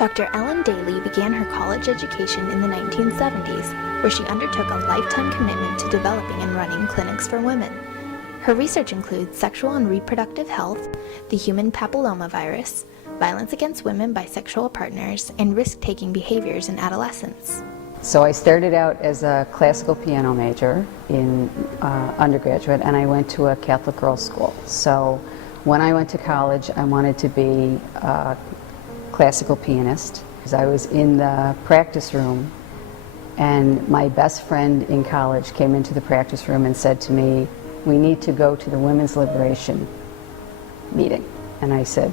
Dr. Ellen Daly began her college education in the 1970s, where she undertook a lifetime commitment to developing and running clinics for women. Her research includes sexual and reproductive health, the human papillomavirus, violence against women by sexual partners, and risk-taking behaviors in adolescents. So I started out as a classical piano major in undergraduate, and I went to a Catholic girls' school. So when I went to college, I wanted to be a classical pianist. I was in the practice room, and my best friend in college came into the practice room and said to me, "We need to go to the Women's Liberation meeting." And I said,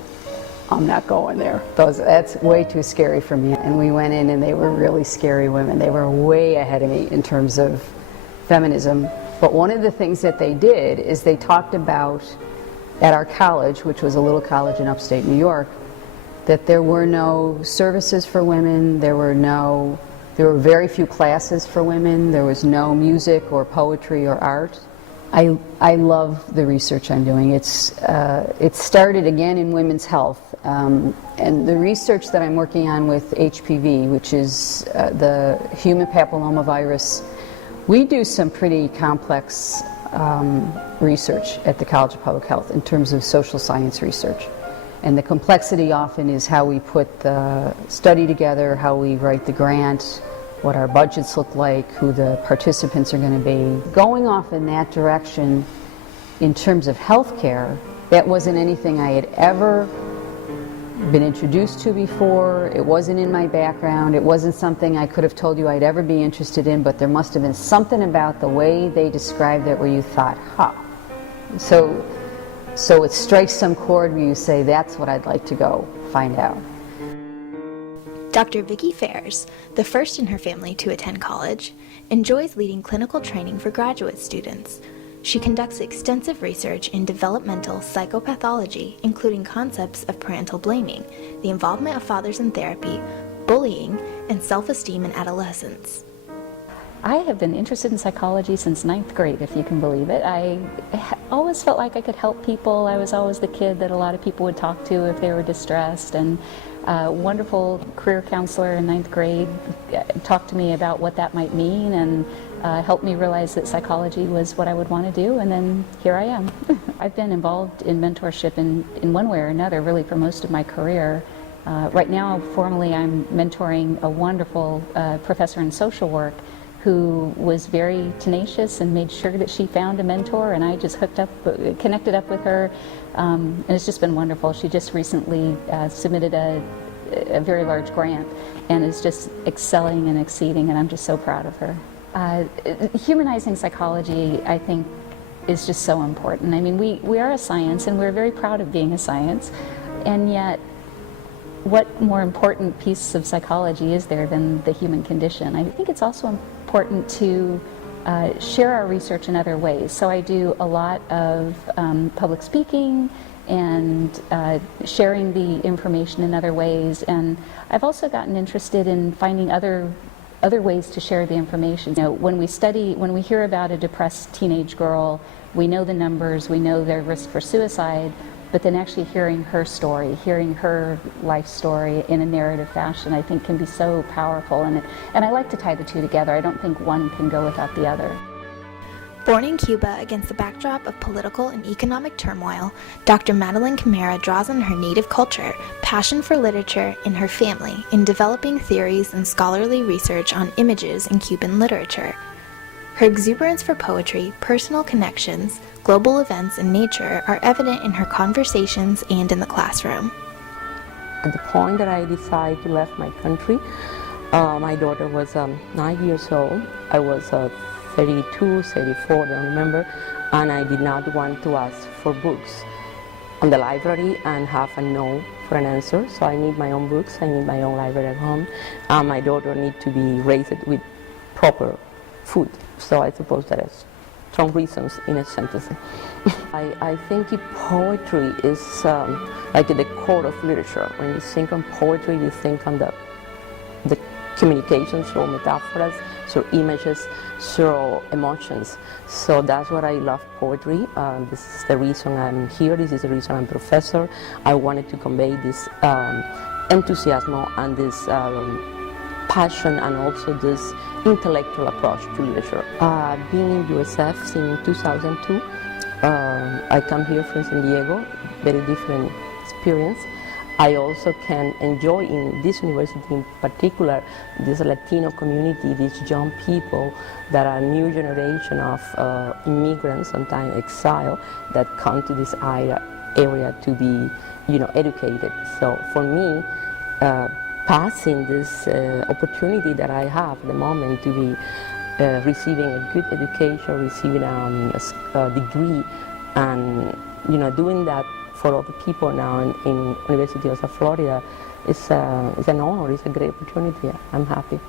"I'm not going there. That's way too scary for me." And we went in, and they were really scary women. They were way ahead of me in terms of feminism. But one of the things that they did is they talked about, at our college, which was a little college in upstate New York, that there were no services for women, there were very few classes for women, there was no music or poetry or art. I love the research I'm doing. It started again in women's health, and the research that I'm working on with HPV, which is the human papillomavirus, we do some pretty complex research at the College of Public Health in terms of social science research. And the complexity often is how we put the study together, how we write the grant, what our budgets look like, who the participants are going to be. Going off in that direction in terms of healthcare, that wasn't anything I had ever been introduced to before. It wasn't in my background. It wasn't something I could have told you I'd ever be interested in, but there must have been something about the way they described it where you thought, huh. So it strikes some chord where you say, that's what I'd like to go find out. Dr. Vicki Fairs, the first in her family to attend college, enjoys leading clinical training for graduate students. She conducts extensive research in developmental psychopathology, including concepts of parental blaming, the involvement of fathers in therapy, bullying, and self-esteem in adolescence. I have been interested in psychology since 9th grade, if you can believe it. I always felt like I could help people. I was always the kid that a lot of people would talk to if they were distressed, and a wonderful career counselor in 9th grade talked to me about what that might mean and helped me realize that psychology was what I would want to do, and then here I am. I've been involved in mentorship in one way or another really for most of my career. Right now, formally, I'm mentoring a wonderful professor in social work who was very tenacious and made sure that she found a mentor, and I just connected up with her, and it's just been wonderful. She just recently submitted a very large grant and is just excelling and exceeding, and I'm just so proud of her. Humanizing psychology, I think, is just so important. I mean, we are a science, and we're very proud of being a science, and yet what more important piece of psychology is there than the human condition? I think it's also important to share our research in other ways. So I do a lot of public speaking and sharing the information in other ways, and I've also gotten interested in finding other ways to share the information. You know, when we hear about a depressed teenage girl, we know the numbers, we know their risk for suicide, but then actually hearing her story, hearing her life story in a narrative fashion, I think can be so powerful, and I like to tie the two together. I don't think one can go without the other. Born in Cuba against the backdrop of political and economic turmoil, Dr. Madeline Camara draws on her native culture, passion for literature, and her family in developing theories and scholarly research on images in Cuban literature. Her exuberance for poetry, personal connections, global events, and nature are evident in her conversations and in the classroom. At the point that I decided to leave my country, my daughter was 9 years old. I was 32, 34, I don't remember, and I did not want to ask for books on the library and have a no for an answer. So I need my own books, I need my own library at home, and my daughter needs to be raised with proper food. So I suppose that is strong reasons in a sentence. I think poetry is like the core of literature. When you think on poetry, you think on the communications or metaphors through images, through emotions. So that's what I love poetry. This is the reason I'm here. This is the reason I'm professor. I wanted to convey this enthusiasm and this passion and also this intellectual approach to literature. Being in USF since 2002, I come here from San Diego, very different experience. I also can enjoy in this university in particular this Latino community, these young people that are new generation of immigrants, sometimes exile, that come to this area to be, educated. So for me, passing this opportunity that I have at the moment to be receiving a good education, receiving a degree, and doing that for other people now in University of South Florida is an honor. It's a great opportunity. I'm happy.